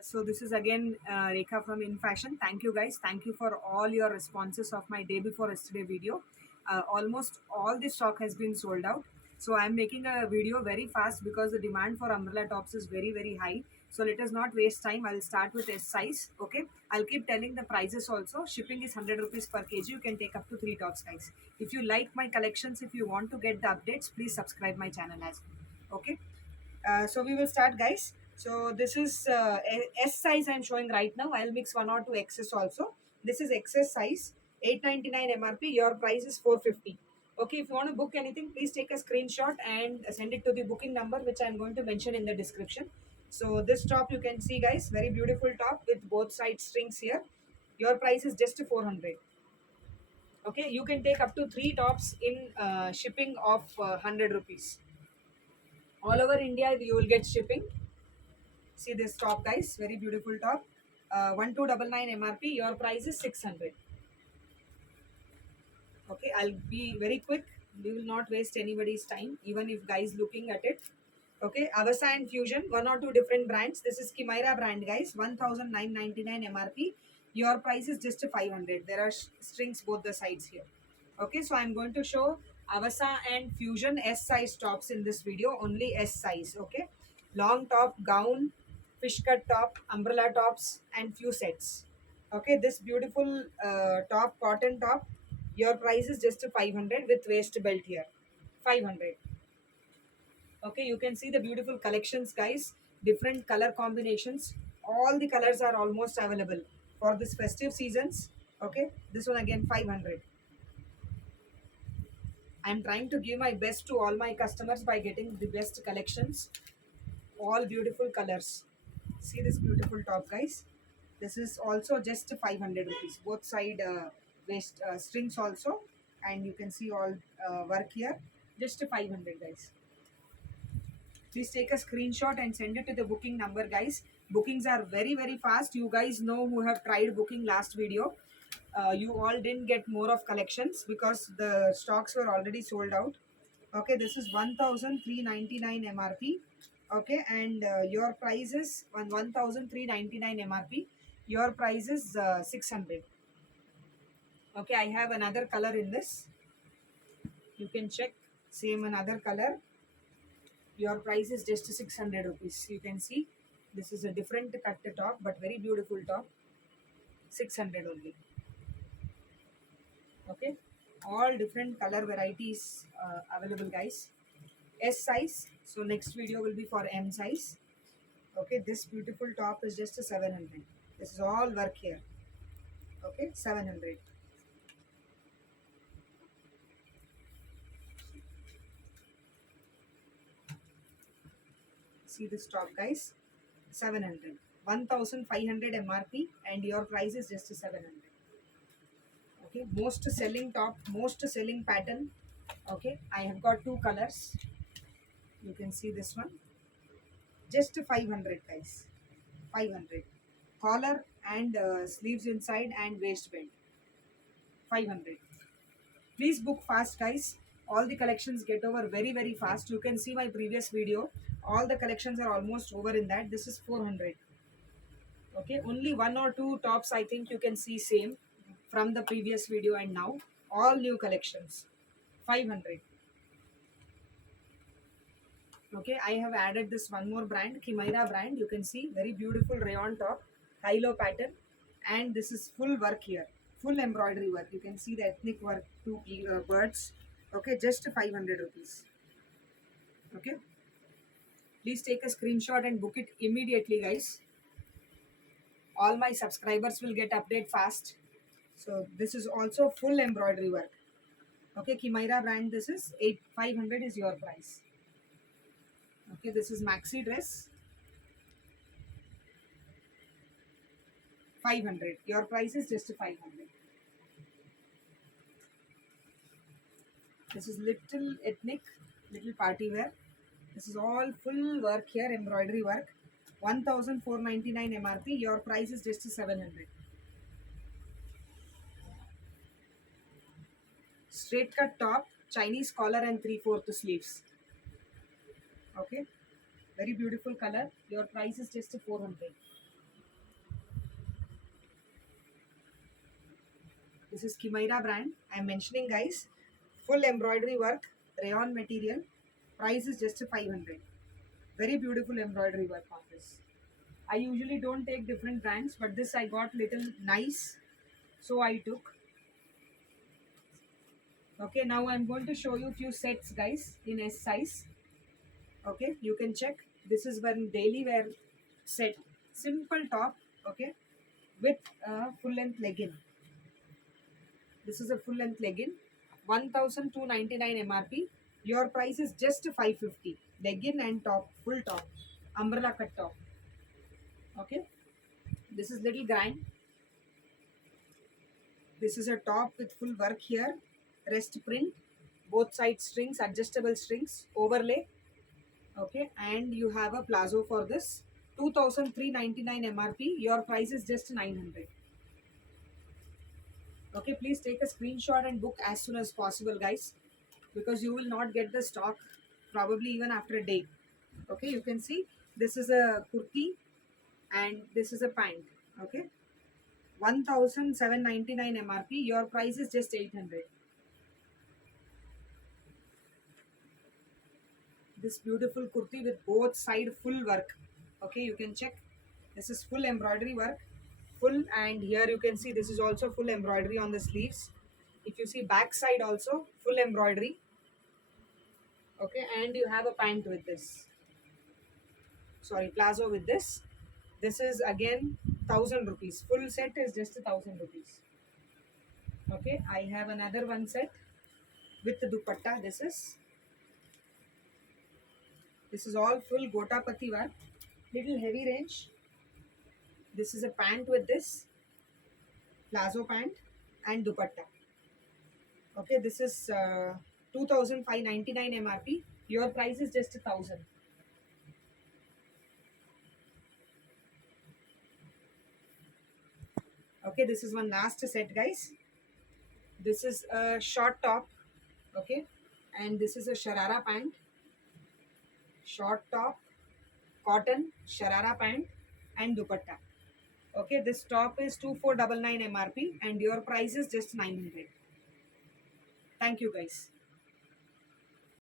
So this is again Rekha from In Fashion. Thank you guys. Thank you for all your responses of my day before yesterday video. Almost all the stock has been sold out. So I'm making a video very fast because the demand for umbrella tops is very high. So let us not waste time. I'll start with S size. Okay. I'll keep telling the prices also. Shipping is 100 rupees per kg. You can take up to 3 tops, guys. If you like my collections, if you want to get the updates, please subscribe my channel as well. Okay. So we will start, guys. So this is S size I'm showing right now. I'll mix one or two XS also. This is XS size, 899 MRP. Your price is 450. Okay, if you want to book anything, please take a screenshot and send it to the booking number, which I'm going to mention in the description. So this top you can see, guys, very beautiful top with both side strings here. Your price is just 400. Okay, you can take up to 3 tops in shipping of 100 rupees. All over India, you will get shipping. See this top, guys, very beautiful top. 1299 MRP. Your price is 600. Okay, I'll be very quick. We will not waste anybody's time, even if guys looking at it. Okay, Avasa and Fusion, one or two different brands. This is Kimaira brand, guys. 1999 MRP. Your price is just 500. There are strings both the sides here. Okay, so I'm going to show Avasa and Fusion S size tops in this video. Only S size. Okay, long top, gown, fish cut top, umbrella tops, and few sets. Okay, this beautiful top, cotton top. Your price is just 500 with waist belt here. 500. Okay, you can see the beautiful collections, guys. Different color combinations. All the colors are almost available for this festive seasons. Okay, this one again 500. I'm trying to give my best to all my customers by getting the best collections. All beautiful colors. See this beautiful top, guys. This is also just 500 rupees. Both side waist strings also, and you can see all work here. Just 500, guys. Please take a screenshot and send it to the booking number, guys. Bookings are very fast. You guys know who have tried booking last video. You all didn't get more of collections because the stocks were already sold out. Okay, this is 1399 MRP. Okay, and your price is 1399 MRP. Your price is 600. Okay, I have another color in this. You can check. Same another color. Your price is just 600 rupees. You can see this is a different cut top, but very beautiful top. 600 only. Okay, all different color varieties available, guys. S size. So next video will be for M size. Okay, this beautiful top is just a 700. This is all work here. Okay, 700. See this top, guys, 700. 1500 MRP and your price is just 700. Okay, most selling top, most selling pattern. Okay, I have got two colors. You can see this one. Just 500, guys. 500. Collar and sleeves inside and waist belt. 500. Please book fast, guys. All the collections get over very fast. You can see my previous video. All the collections are almost over in that. This is 400. Okay, only one or two tops I think you can see same from the previous video and now. All new collections. 500. Okay, I have added this one more brand, Kimaira brand. You can see very beautiful rayon top, high-low pattern, and this is full work here, full embroidery work. You can see the ethnic work, two birds. Okay, just 500 rupees. Okay, please take a screenshot and book it immediately, guys. All my subscribers will get update fast. So this is also full embroidery work. Okay, Kimaira brand. This is 500 is your price. Okay, this is maxi dress. 500. Your price is just 500. This is little ethnic, little party wear. This is all full work here, embroidery work. 1499 MRP. Your price is just 700. Straight cut top, Chinese collar and 3/4 sleeves. Okay, very beautiful color. Your price is just 400. This is Kimaira brand. I am mentioning, guys. Full embroidery work, rayon material. Price is just 500. Very beautiful embroidery work on this. I usually don't take different brands, but this I got little nice, so I took. Okay, now I'm going to show you few sets, guys, in S size. Okay, you can check. This is one daily wear set, simple top. Okay, with a full length legging. This is a full length legging, 1,299 MRP. Your price is just 550. Legging and top, full top, umbrella cut top. Okay, this is little grand. This is a top with full work here, rest print, both side strings, adjustable strings, overlay. Okay, and you have a plazo for this, 2,399 MRP. Your price is just 900. Okay, please take a screenshot and book as soon as possible, guys, because you will not get the stock probably even after a day. Okay, you can see this is a kurti and this is a pant. Okay, 1,799 MRP. Your price is just 800. This beautiful kurti with both side full work. Okay, you can check. This is full embroidery work, full, and here you can see this is also full embroidery on the sleeves. If you see back side also full embroidery. Okay, and you have a pant with this. Sorry, plazo with this. This is again 1,000 rupees. Full set is just 1,000 rupees. Okay, I have another one set with the dupatta. This is all full gotapati work, little heavy range. This is a pant with this plazo pant and dupatta. Okay, this is 2,599 MRP. Your price is just 1,000. Okay, this is one last set, guys. This is a short top. Okay, and this is a sharara pant. Short top, cotton, sharara pant and dupatta. Okay, this top is 2,499 MRP and your price is just 900. Thank you, guys.